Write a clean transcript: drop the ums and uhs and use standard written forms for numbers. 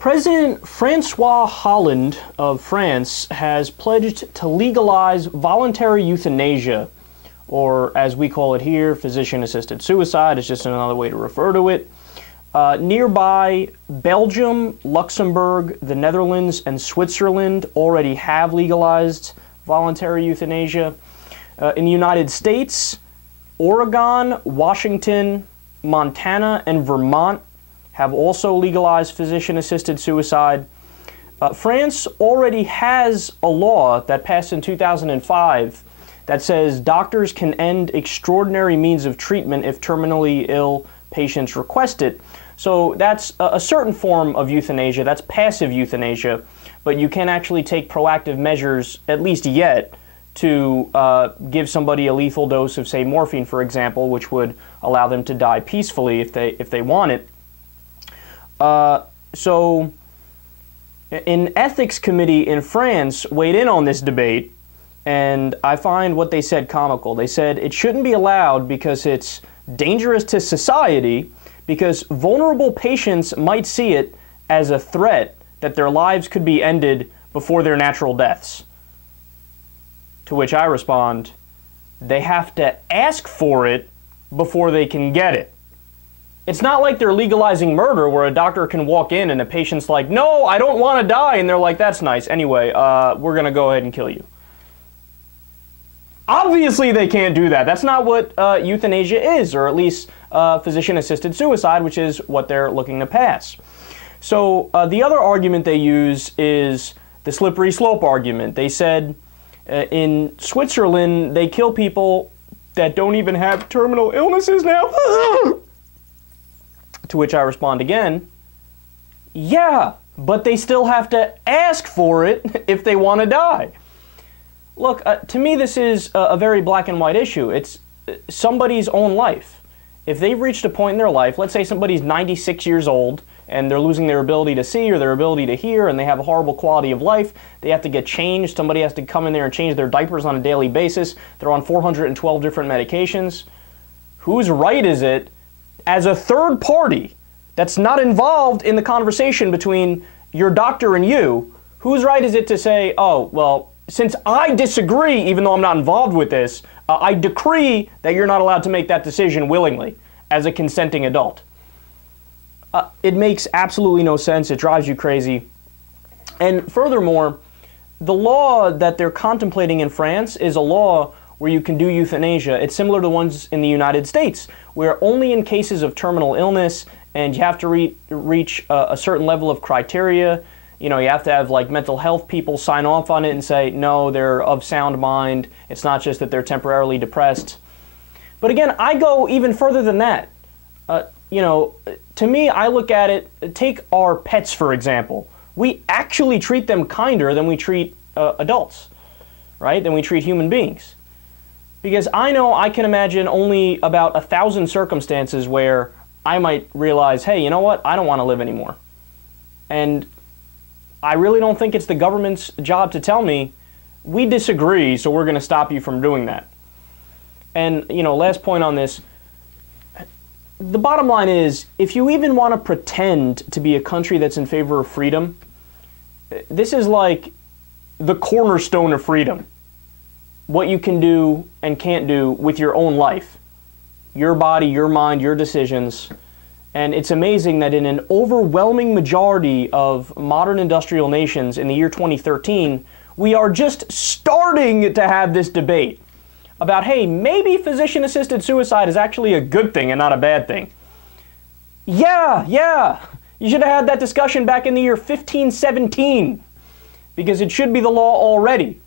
President Francois Hollande of France has pledged to legalize voluntary euthanasia, or as we call it here, physician-assisted suicide. It's just another way to refer to it. Nearby, Belgium, Luxembourg, the Netherlands, and Switzerland already have legalized voluntary euthanasia. In the United States, Oregon, Washington, Montana, and Vermont have also legalized physician-assisted suicide. France already has a law that passed in 2005 that says doctors can end extraordinary means of treatment if terminally ill patients request it. So that's a certain form of euthanasia. That's passive euthanasia, but you can actually take proactive measures, at least yet, to give somebody a lethal dose of, say, morphine, for example, which would allow them to die peacefully if they want it. So an ethics committee in France weighed in on this debate, and I find what they said comical. They said it shouldn't be allowed because it's dangerous to society, because vulnerable patients might see it as a threat that their lives could be ended before their natural deaths. To which I respond, they have to ask for it before they can get it. It's not like they're legalizing murder where a doctor can walk in and the patient's like, no, I don't want to die. And they're like, that's nice. Anyway, we're going to go ahead and kill you. Obviously, they can't do that. That's not what euthanasia is, or at least physician-assisted suicide, which is what they're looking to pass. So the other argument they use is the slippery slope argument. They said in Switzerland, they kill people that don't even have terminal illnesses now. To which I respond again, yeah, but they still have to ask for it if they want to die. Look, to me this is a very black and white issue. It's somebody's own life. If they've reached a point in their life, let's say somebody's 96 years old and they're losing their ability to see or their ability to hear and they have a horrible quality of life, they have to get changed, somebody has to come in there and change their diapers on a daily basis, they're on 412 different medications. Whose right is it, as a third party that's not involved in the conversation between your doctor and you, whose right is it to say, oh, well, since I disagree, even though I'm not involved with this, I decree that you're not allowed to make that decision willingly as a consenting adult? It makes absolutely no sense. It drives you crazy. And furthermore, the law that they're contemplating in France is a law where you can do euthanasia. It's similar to ones in the United States, where only in cases of terminal illness and you have to reach a certain level of criteria. You know, you have to have like mental health people sign off on it and say, no, they're of sound mind. It's not just that they're temporarily depressed. But again, I go even further than that. You know, to me, I look at it, take our pets, for example. We actually treat them kinder than we treat adults, right? Than we treat human beings. Because I know I can imagine only about 1,000 circumstances where I might realize, hey, you know what? I don't want to live anymore. And I really don't think it's the government's job to tell me, we disagree, so we're going to stop you from doing that. And, you know, last point on this, the bottom line is, if you even want to pretend to be a country that's in favor of freedom, this is like the cornerstone of freedom. What you can do and can't do with your own life. Your body, your mind, your decisions. And it's amazing that in an overwhelming majority of modern industrial nations in the year 2013, we are just starting to have this debate about, hey, maybe physician-assisted suicide is actually a good thing and not a bad thing. Yeah, you should have had that discussion back in the year 1517, because it should be the law already.